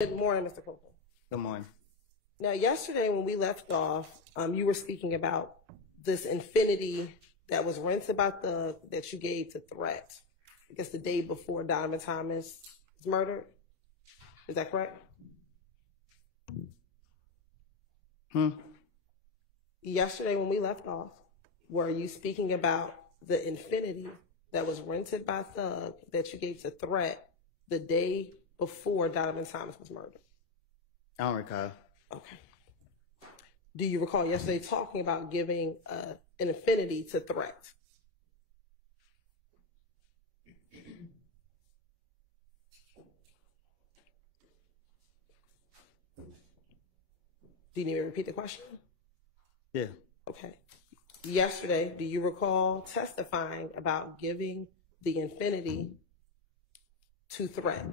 Good morning, Mr. Copeland. Good morning. Now, yesterday when we left off, you were speaking about this Infinity that was rented by Thug that you gave to Threat, I guess the day before Donovan Thomas was murdered. Is that correct? Yesterday when we left off, were you speaking about the Infinity that was rented by Thug that you gave to Threat the day before Donovan Thomas was murdered? I don't recall. Okay. Do you recall yesterday talking about giving an Infinity to Threat? Do you need me to repeat the question? Yeah. Okay. Yesterday, do you recall testifying about giving the Infinity to Threat?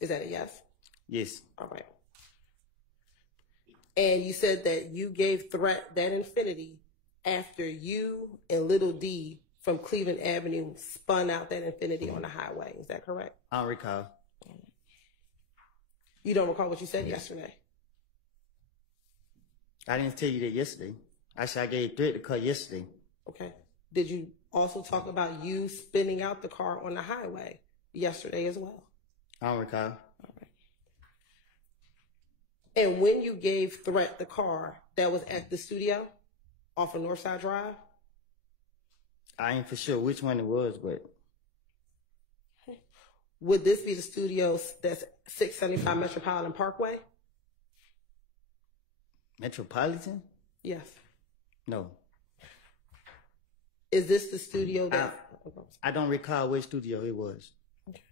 Is that a yes? Yes. All right. And you said that you gave Threat that Infinity after you and Little D from Cleveland Avenue spun out that Infinity on the highway. Is that correct? I don't recall. You don't recall what you said yesterday? I didn't tell you that yesterday. Actually, I gave Threat the car yesterday. Okay. Did you also talk about you spinning out the car on the highway yesterday as well? I don't recall. All right. And when you gave Threat the car, that was at the studio off of Northside Drive? I ain't for sure which one it was, but... Would this be the studio that's 675 Metropolitan Parkway? Metropolitan? Yes. No. Is this the studio that... I don't recall which studio it was. Okay.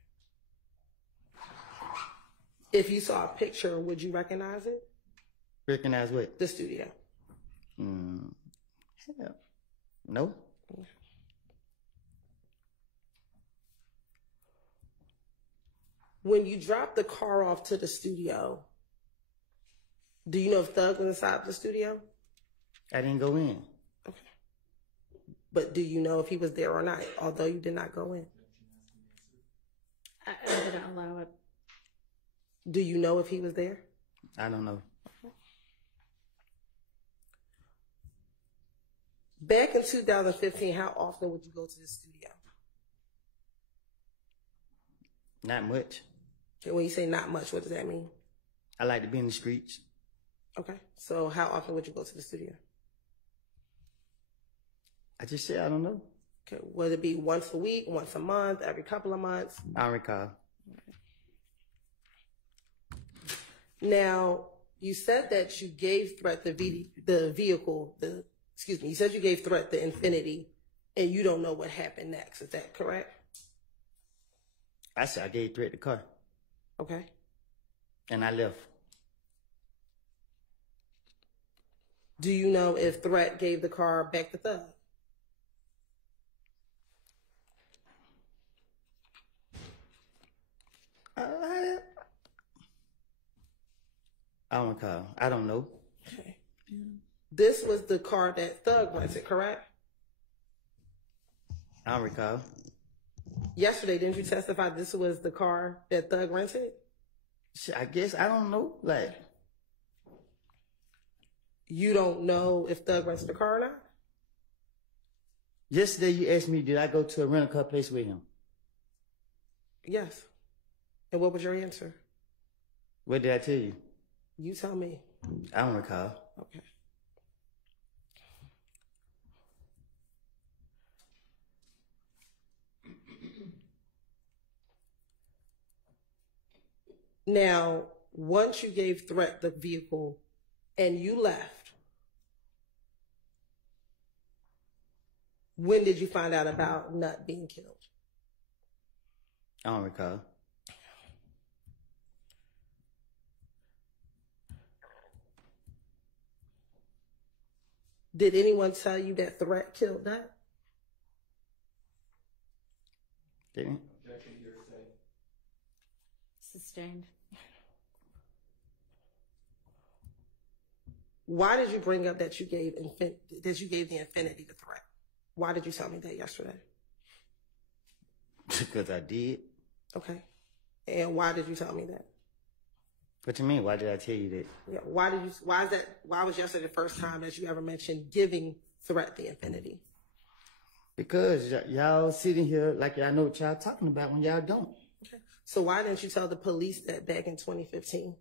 If you saw a picture, would you recognize it? Recognize what? The studio. Hell, no. When you dropped the car off to the studio, do you know if Thug was inside the studio? I didn't go in. Okay. But do you know if he was there or not, although you did not go in? I did not allow it. Do you know if he was there? I don't know. Okay. Back in 2015, how often would you go to the studio? Not much. Okay, when you say not much, what does that mean? I like to be in the streets. Okay. So how often would you go to the studio? I just said I don't know. Okay. Would it be once a week, once a month, every couple of months? I don't recall. Now, you said that you gave Threat you said you gave Threat the Infinity, and you don't know what happened next. Is that correct? I said I gave Threat the car. Okay. And I left. Do you know if Threat gave the car back to Thug? I don't recall. I don't know. Okay. This was the car that Thug rented, correct? I don't recall. Yesterday, didn't you testify this was the car that Thug rented? I guess I don't know. Like, you don't know if Thug rented the car or not? yesterday you asked me, did I go to a rental car place with him? Yes. And what was your answer? What did I tell you? You tell me. I don't recall. Okay. Now, once you gave Threat the vehicle and you left, when did you find out about Nut being killed? I don't recall. Did anyone tell you that Threat killed Nut? Didn't? Sustained. Why did you bring up that you gave the Infinity to Threat? Why did you tell me that yesterday? Because I did. Okay. And why did you tell me that? What you mean? Why did I tell you that? Yeah, why was yesterday the first time that you ever mentioned giving Threat the infinity? Because y'all sitting here like y'all know what y'all talking about when y'all don't. Okay. So why didn't you tell the police that back in 2015?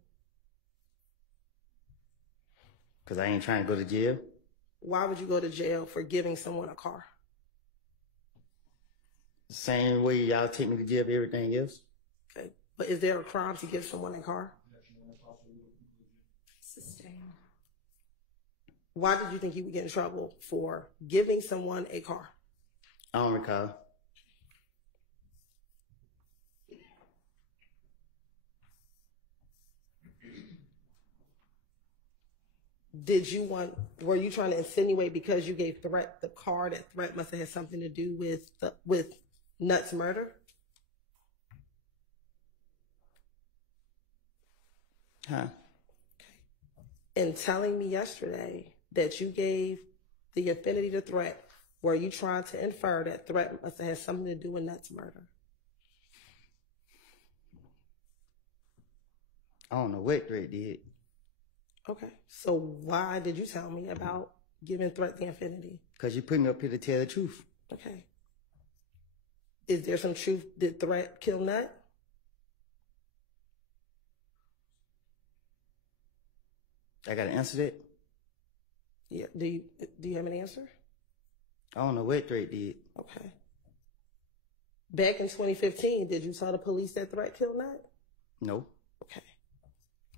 Because I ain't trying to go to jail. Why would you go to jail for giving someone a car? Same way y'all take me to jail for everything else. Okay. But is there a crime to give someone a car? Sustained. Why did you think you would get in trouble for giving someone a car? I don't recall. Were you trying to insinuate because you gave Threat the car that Threat must have had something to do with Nut's murder? Huh? In telling me yesterday that you gave the infinity to Threat, were you trying to infer that Threat must have had something to do with Nut's murder? I don't know what Threat did. Okay. So why did you tell me about giving Threat the infinity? Because you put me up here to tell the truth. Okay. Is there some truth? Did Threat kill Nut? I got to answer that? Yeah. Do you have an answer? I don't know what Threat did. Okay. Back in 2015, did you tell the police that Threat killed Nut? No. Okay.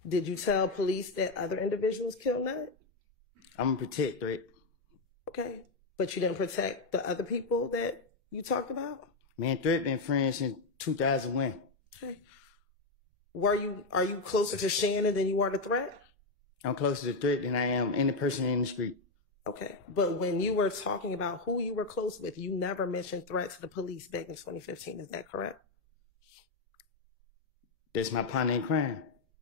Did you tell police that other individuals killed Nut? I'm going to protect Threat. Okay. But you didn't protect the other people that you talked about? Me and Threat been friends since 2001. Okay. Are you closer to Shannon than you are to Threat? I'm closer to Threat than I am any person in the street. Okay. But when you were talking about who you were close with, you never mentioned Threat to the police back in 2015. Is that correct? That's my partner in crime.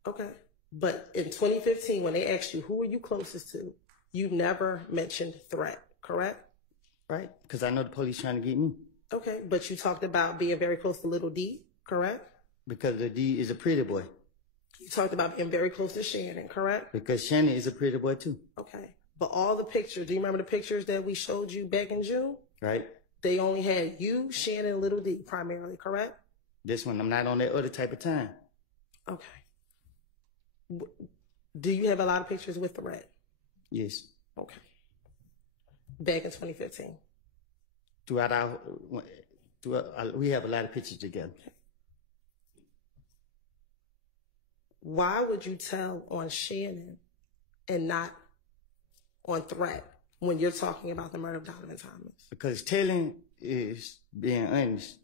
Okay. But in 2015, when they asked you who were you closest to, you never mentioned Threat, correct? Right? Because I know the police trying to get me. Okay. But you talked about being very close to Little D, correct? Because the D is a pretty boy. You talked about being very close to Shannon, correct? Because Shannon is a pretty boy too. Okay. But all the pictures, do you remember the pictures that we showed you back in June? Right? They only had you, Shannon, and Little D primarily, correct? This one, I'm not on that other type of time. Okay. Do you have a lot of pictures with Threat? Yes. Okay. Back in 2015? We have a lot of pictures together. Okay. Why would you tell on Shannon and not on Threat when you're talking about the murder of Donovan Thomas? Because telling is being honest.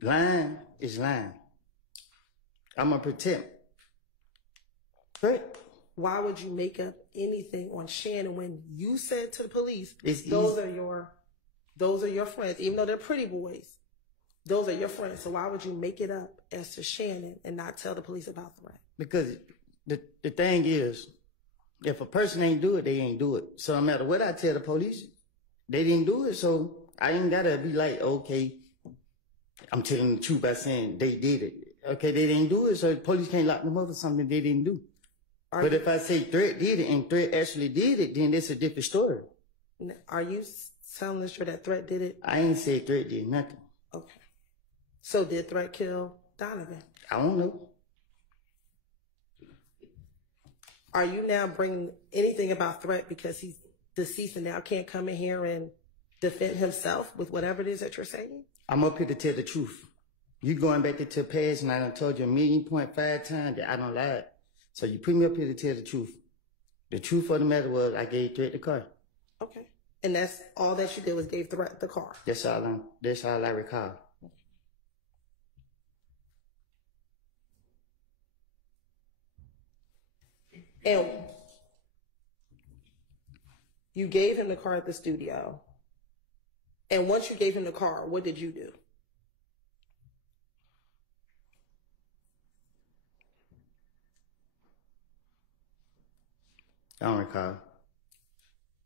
Lying is lying. I'm going to protect. Threat. Why would you make up anything on Shannon when you said to the police, It's those easy. are your friends, even though they're pretty boys. Those are your friends. So why would you make it up as to Shannon and not tell the police about Threat? Because the thing is, if a person ain't do it, they ain't do it. So no matter what I tell the police, they didn't do it. So I ain't got to be like, okay, I'm telling the truth by saying they did it. Okay, they didn't do it, so the police can't lock them up for something they didn't do. But if I say Threat did it and Threat actually did it, then it's a different story. Are you telling us that Threat did it? I ain't said Threat did nothing. Okay. So did Threat kill Donovan? I don't know. Are you now bringing anything about Threat because he's deceased and now can't come in here and defend himself with whatever it is that you're saying? I'm up here to tell the truth. You going back to the past and I done told you 1.5 times that I don't lie. So you put me up here to tell the truth. The truth of the matter was I gave Threat the car. Okay. And that's all that you did was gave Threat the car? That's all I recall. And you gave him the car at the studio. And once you gave him the car, what did you do? I don't recall.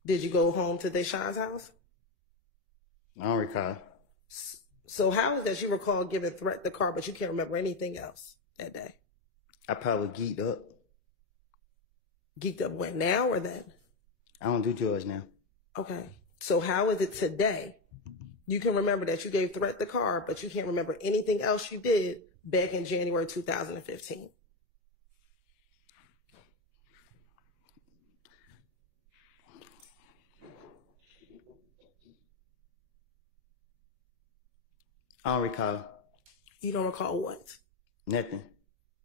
Did you go home to Deshaun's house? I don't recall. So how is that you recall giving Threat the car, but you can't remember anything else that day? I probably geeked up. Geeked up when, now or then? I don't do drugs now. Okay. So how is it today? You can remember that you gave Threat the car, but you can't remember anything else you did back in January 2015. I don't recall. You don't recall what? Nothing.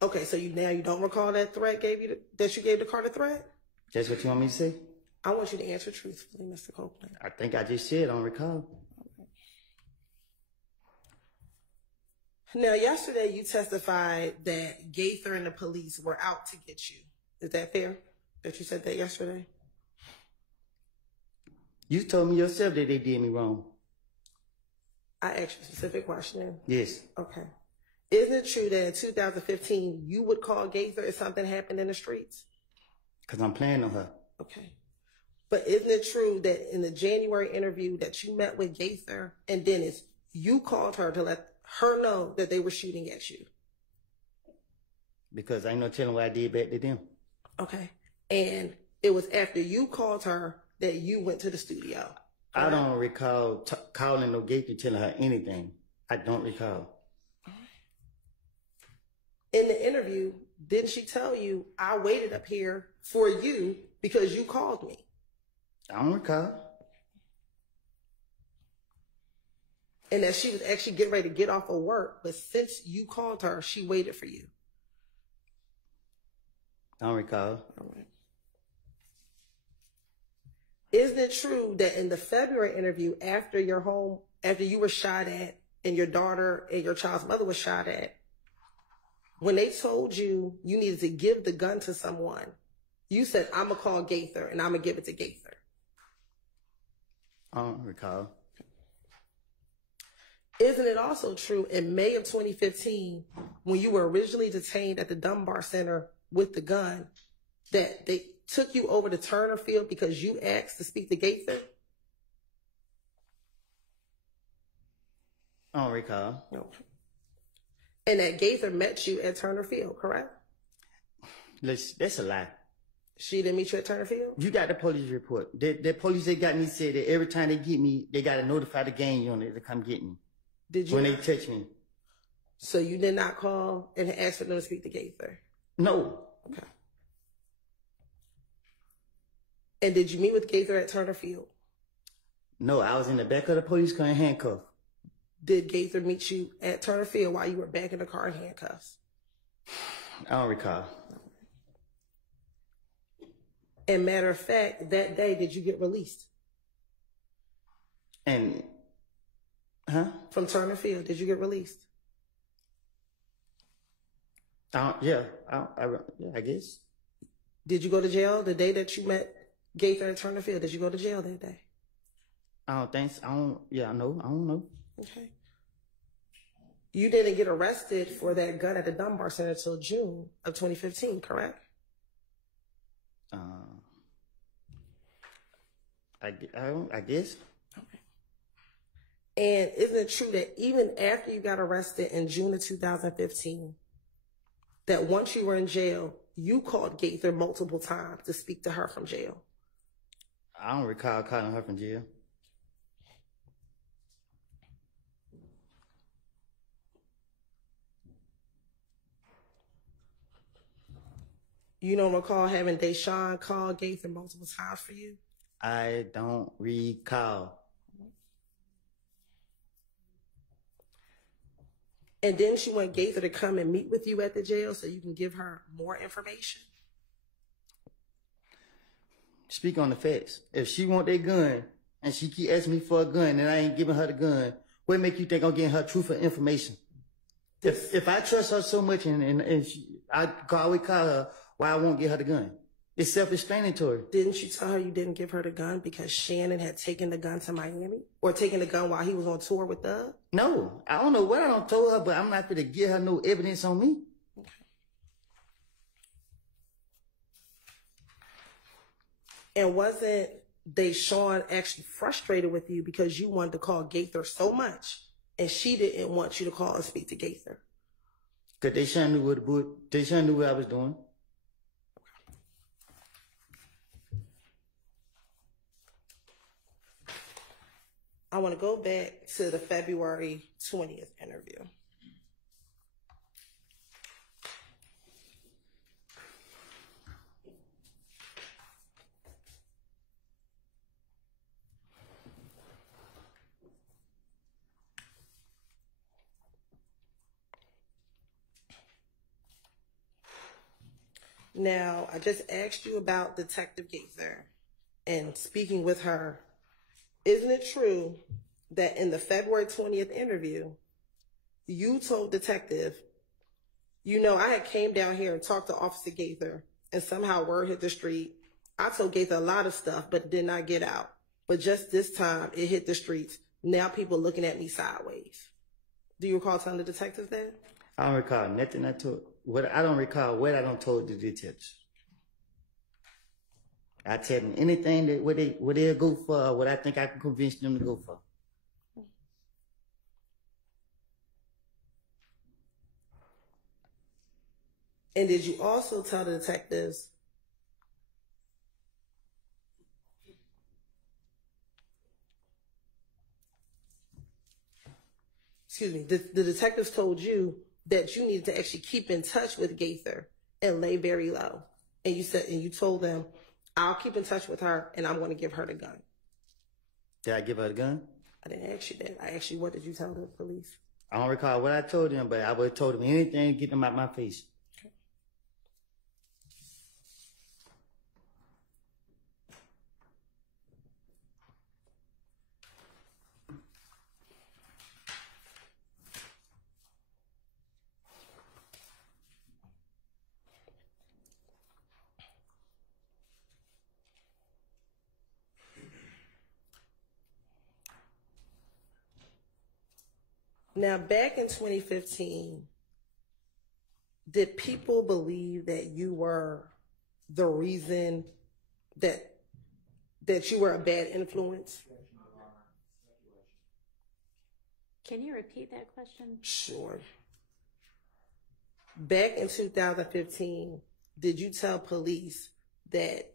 Okay, so you don't recall that Threat gave you that you gave the car to Threat? That's what you want me to say? I want you to answer truthfully, Mr. Copeland. I think I just said I don't recall. Now, yesterday you testified that Gaither and the police were out to get you. Is that fair? That you said that yesterday? You told me yourself that they did me wrong. I asked you a specific question. Yes. Okay. Isn't it true that in 2015 you would call Gaither if something happened in the streets? Because I'm playing on her. Okay. But isn't it true that in the January interview that you met with Gaither and Dennis, you called her to let her know that they were shooting at you? Because I ain't no telling what I did back to them. Okay. And it was after you called her that you went to the studio. I don't recall calling no Gaither telling her anything. I don't recall. In the interview, didn't she tell you, I waited up here for you because you called me? I don't recall. And that she was actually getting ready to get off of work, but since you called her, she waited for you. I don't recall. All right. Isn't it true that in the February interview, after you were shot at and your daughter and your child's mother was shot at, when they told you you needed to give the gun to someone, you said, I'm going to call Gaither and I'm going to give it to Gaither? I don't recall. Isn't it also true in May of 2015, when you were originally detained at the Dunbar Center with the gun, that they took you over to Turner Field because you asked to speak to Gaither? I don't recall. No. And that Gaither met you at Turner Field, correct? That's a lie. She didn't meet you at Turner Field? You got the police report. The police that got me said that every time they get me, they got to notify the gang unit to come get me. Did you? When they touch me. So you did not call and ask for them to speak to Gaither? No. Okay. And did you meet with Gaither at Turner Field? No, I was in the back of the police car in handcuffs. Did Gaither meet you at Turner Field while you were back in the car in handcuffs? I don't recall. And matter of fact, that day, did you get released? And, huh? From Turner Field, did you get released? Yeah, I guess. Did you go to jail the day that you met Gaither at Turner Field? Did you go to jail that day? I don't think so. I don't know. Okay. You didn't get arrested for that gun at the Dunbar Center until June of 2015, correct? I guess. Okay. And isn't it true that even after you got arrested in June of 2015, that once you were in jail, you called Gaither multiple times to speak to her from jail? I don't recall calling her from jail. You don't recall having Deshaun call Gaither multiple times for you? I don't recall. And then she want Gaither to come and meet with you at the jail so you can give her more information? Speak on the facts. If she want that gun and she keep asking me for a gun and I ain't giving her the gun, what make you think I'm getting her truthful information? If I trust her so much and I always call her, why I won't get her the gun? It's self-explanatory. Didn't you tell her you didn't give her the gun because Shannon had taken the gun to Miami? Or taken the gun while he was on tour with Doug? No. I don't know what I don't told her, but I'm not going to give her no evidence on me. Okay. And wasn't Deshaun actually frustrated with you because you wanted to call Gaither so much and she didn't want you to call and speak to Gaither? Cause they sure knew what I was doing. I want to go back to the February 20th interview. Now, I just asked you about Detective Gaither and speaking with her. Isn't it true that in the February 20th interview, you told Detective, I had came down here and talked to Officer Gaither, and somehow word hit the street. I told Gaither a lot of stuff, but it did not get out. But just this time, it hit the streets. Now people looking at me sideways. Do you recall telling the detectives that? I don't recall nothing I told. I don't recall what I don't told the detectives. I tell them anything that what they'll go for, what I think I can convince them to go for. And did you also tell the detectives the detectives told you that you needed to actually keep in touch with Gaither and lay very low. And you told them, I'll keep in touch with her and I'm going to give her the gun. Did I give her the gun? I didn't ask you that. I asked you, what did you tell the police? I don't recall what I told them, but I would have told them anything to get them out my face. Okay. Now, back in 2015, did people believe that you were the reason that you were a bad influence? Can you repeat that question? Sure. Back in 2015, did you tell police that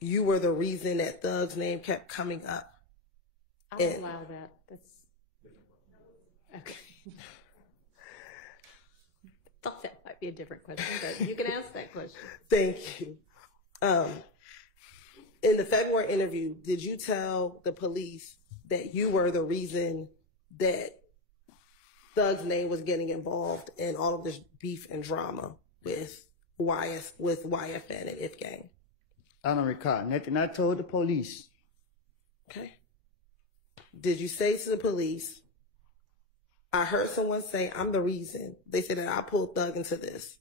you were the reason that Thug's name kept coming up? I'll allow that. That's okay. Thought that might be a different question, but you can ask that question. Thank you. In the February interview, did you tell the police that you were the reason that Thug's name was getting involved in all of this beef and drama with YFN and If Gang? I don't recall nothing I told the police. Okay. Did you say to the police, I heard someone say, I'm the reason. They said that I pulled Thug into this.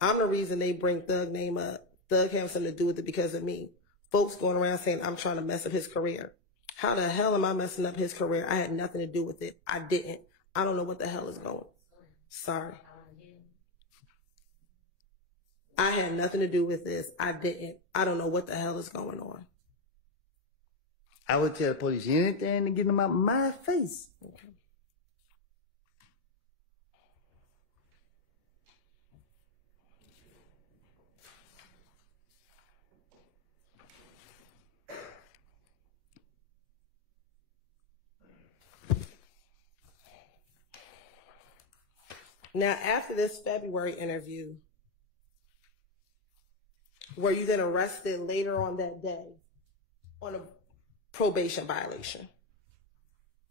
I'm the reason they bring Thug name up. Thug has something to do with it because of me. Folks going around saying I'm trying to mess up his career. How the hell am I messing up his career? I had nothing to do with it. I didn't. I don't know what the hell is going on. Sorry. I had nothing to do with this. I didn't. I don't know what the hell is going on. I would tell the police anything to get them out my face. Okay. Now, after this February interview, were you then arrested later on that day on a probation violation?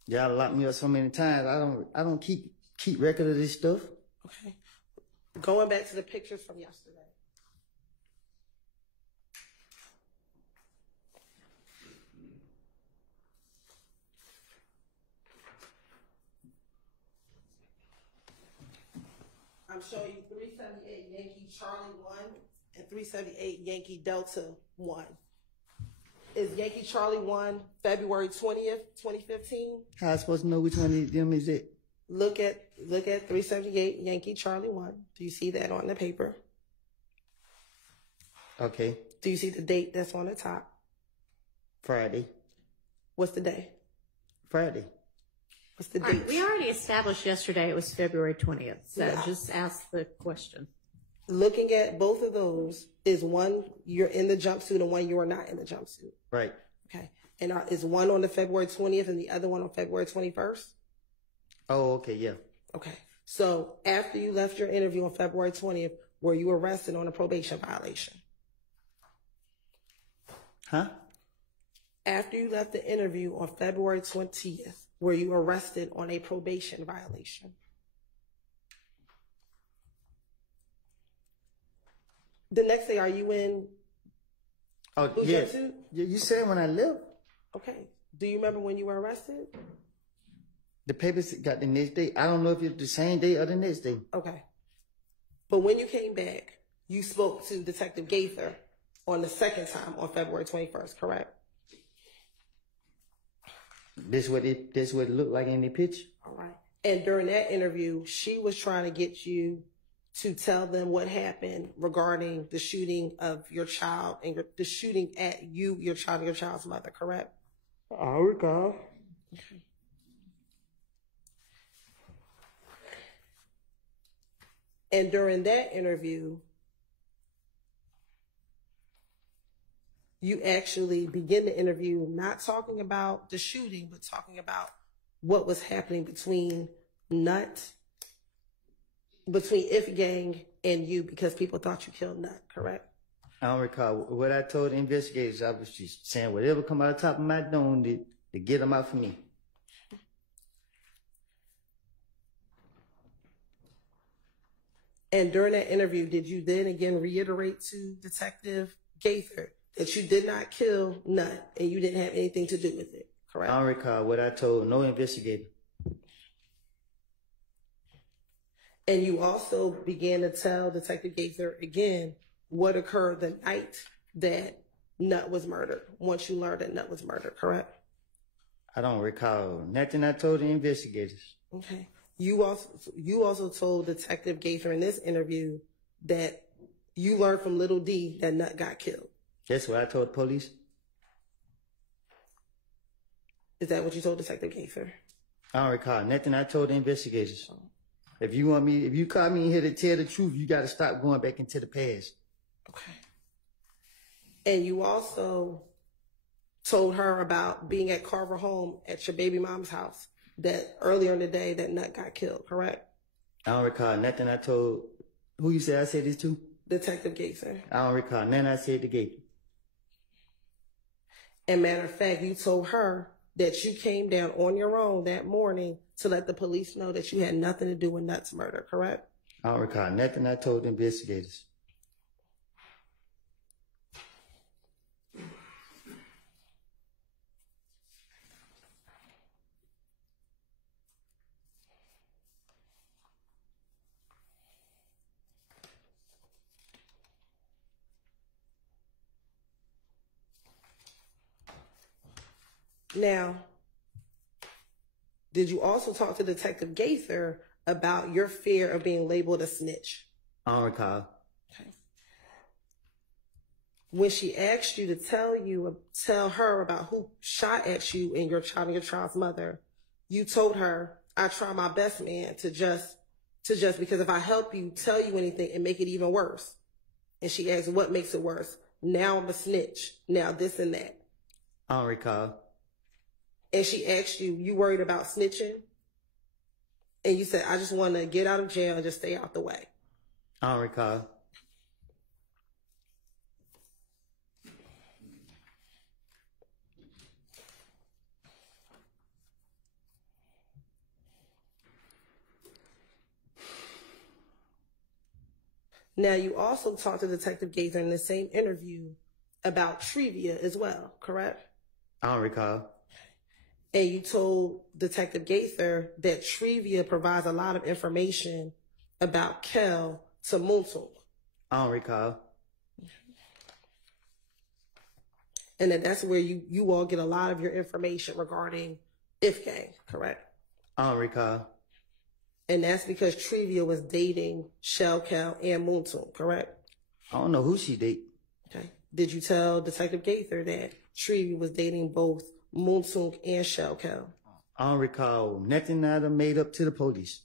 Y'all locked me up so many times. I don't keep record of this stuff. Okay. Going back to the pictures from yesterday. I'm showing you 378 Yankee Charlie 1 and 378 Yankee Delta 1. Is Yankee Charlie 1 February 20th, 2015? How I supposed to know which one of them is it? Look at 378 Yankee Charlie 1. Do you see that on the paper? Okay. Do you see the date that's on the top? Friday. What's the day? Friday. What's the All date? right, we already established yesterday it was February 20th, so Yeah. just ask the question. Looking at both of those, is one you're in the jumpsuit and one you are not in the jumpsuit? Right. Okay. And is one on the February 20th and the other one on February 21st? Oh, okay, yeah. Okay. So after you left your interview on February 20th, were you arrested on a probation violation? Huh? After you left the interview on February 20th, were you arrested on a probation violation? The next day, are you in blue yes. jumpsuit? You said when I left. Okay. Do you remember when you were arrested? The papers got the next day. I don't know if it's the same day or the next day. Okay. But when you came back, you spoke to Detective Gaither on the second time on February 21st, correct? This what it looked like in the picture. All right. And during that interview, she was trying to get you to tell them what happened regarding the shooting of your child and the shooting at you, your child, and your child's mother, correct? I recall. Okay. And during that interview, you actually begin the interview not talking about the shooting, but talking about what was happening between If Gang and you, because people thought you killed Nut, correct? I don't recall. What I told the investigators, I was just saying whatever come out of the top of my dome to get them out for me. And during that interview, did you then again reiterate to Detective Gaither that you did not kill Nut and you didn't have anything to do with it, correct? I don't recall what I told no investigator. And you also began to tell Detective Gaither again what occurred the night that Nut was murdered, once you learned that Nut was murdered, correct? I don't recall nothing I told the investigators. Okay. You also told Detective Gaither in this interview that you learned from Little D that Nut got killed. That's what I told the police. Is that what you told Detective Gaither? I don't recall nothing I told the investigators. If you call me in here to tell the truth, you got to stop going back into the past. Okay. And you also told her about being at Carver home at your baby mom's house that earlier in the day that Nut got killed, correct? I don't recall nothing I told. Who you said I said this to? Detective Gaither. I don't recall nothing I said to Gaither. And matter of fact, you told her that you came down on your own that morning to let the police know that you had nothing to do with Nut's murder, correct? I don't recall nothing I told the investigators. Now, did you also talk to Detective Gaither about your fear of being labeled a snitch? I don't recall. Okay. When she asked you to tell her about who shot at you and your child's mother, you told her, I try my best, man, to just because if I help you tell you anything and make it even worse. And she asked, what makes it worse? Now I'm a snitch. Now this and that. I don't recall. And she asked you worried about snitching? And you said, I just want to get out of jail and just stay out the way. I don't recall. Now, you also talked to Detective Gaither in the same interview about trivia as well, correct? I don't recall. And you told Detective Gaither that trivia provides a lot of information about Kel to Muntul. I don't recall. And that's where you all get a lot of your information regarding If Gang, correct? I don't recall. And that's because Trivia was dating Shell Kel and Muntul, correct? I don't know who she date. Okay. Did you tell Detective Gaither that Trivia was dating both Muntul and Shell Kel? I don't recall nothing that I made up to the police.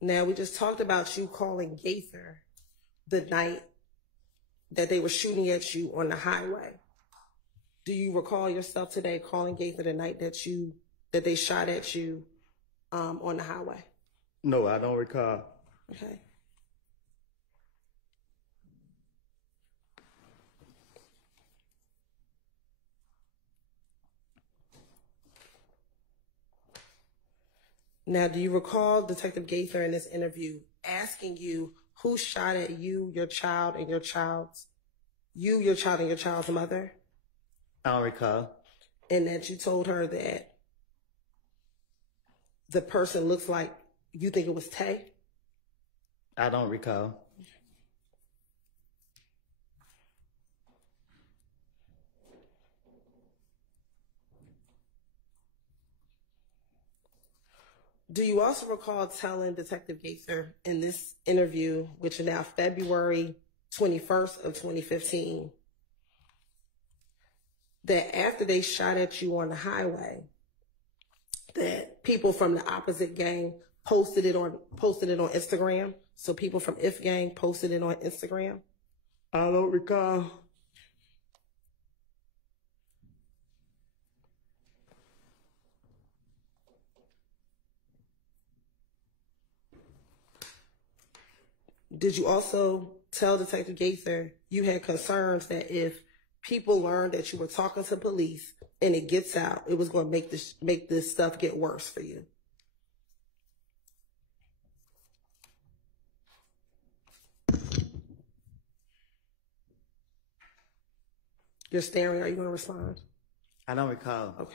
Now, we just talked about you calling Gaither the night that they were shooting at you on the highway. Do you recall yourself today calling Gaither the night that they shot at you on the highway? No, I don't recall. Okay. Now, do you recall Detective Gaither in this interview asking you who shot at you, your child, and your child's mother? I don't recall. And that you told her that the person looks like, you think it was Tay? I don't recall. Do you also recall telling Detective Gaither in this interview, which is now February 21st of 2015, that after they shot at you on the highway, that people from the opposite gang posted it on Instagram? So people from If Gang posted it on Instagram? I don't recall. Did you also tell Detective Gaither you had concerns that if people learned that you were talking to police and it gets out, it was going to make this stuff get worse for you? You're staring. Are you going to respond? I don't recall. Okay.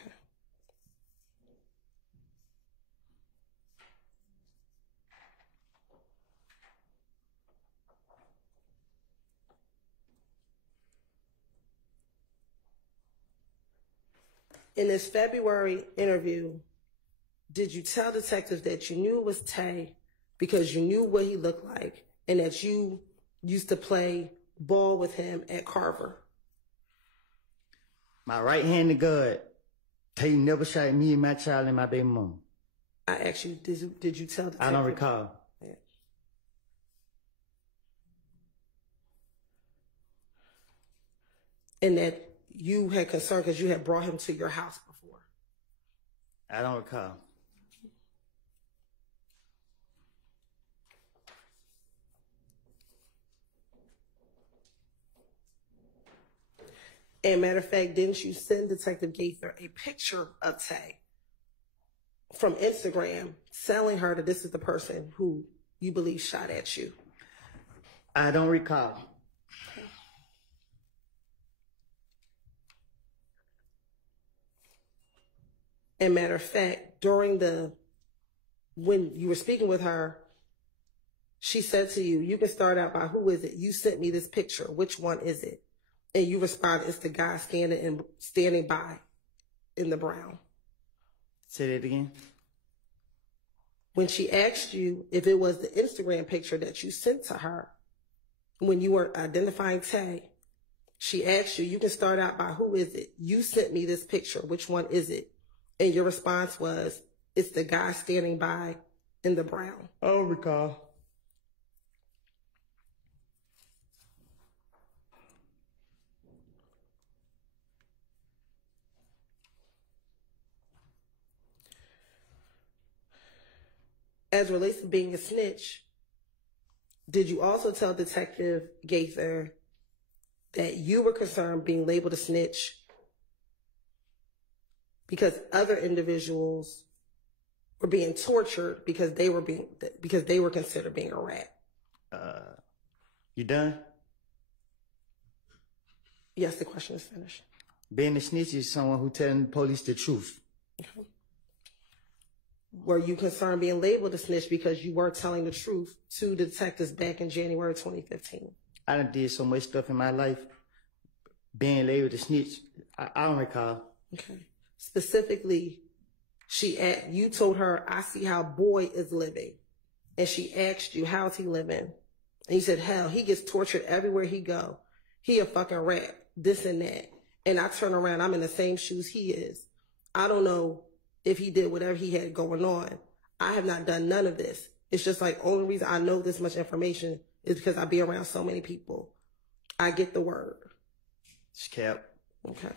In this February interview, did you tell detectives that you knew it was Tay because you knew what he looked like and that you used to play ball with him at Carver? My right hand to God, Tay never shot at me and my child and my baby mom. I asked you, did you tell detectives? I don't recall. Yeah. And that you had concern because you had brought him to your house before? I don't recall. And matter of fact, didn't you send Detective Gaither a picture of Tay from Instagram telling her that this is the person who you believe shot at you? I don't recall. And matter of fact, when you were speaking with her, she said to you, you can start out by, who is it? You sent me this picture. Which one is it? And you responded, it's the guy standing by in the brown. Say that again. When she asked you if it was the Instagram picture that you sent to her, when you were identifying Tay, she asked you, you can start out by, who is it? You sent me this picture. Which one is it? And your response was, it's the guy standing by in the brown. I don't recall. As it relates to being a snitch, did you also tell Detective Gaither that you were concerned being labeled a snitch because other individuals were being tortured because they were considered being a rat? You done? Yes, the question is finished. Being a snitch is someone who telling the police the truth. Okay. Were you concerned being labeled a snitch because you were telling the truth to detectives back in January 2015? I done did so much stuff in my life. Being labeled a snitch, I don't recall. Okay. Specifically, You told her, I see how boy is living. And she asked you, how's he living? And you said, hell, he gets tortured everywhere he go. He a fucking rat, this and that. And I turn around, I'm in the same shoes he is. I don't know if he did whatever he had going on. I have not done none of this. It's just like, only reason I know this much information is because I be around so many people. I get the word. It's cap. Okay.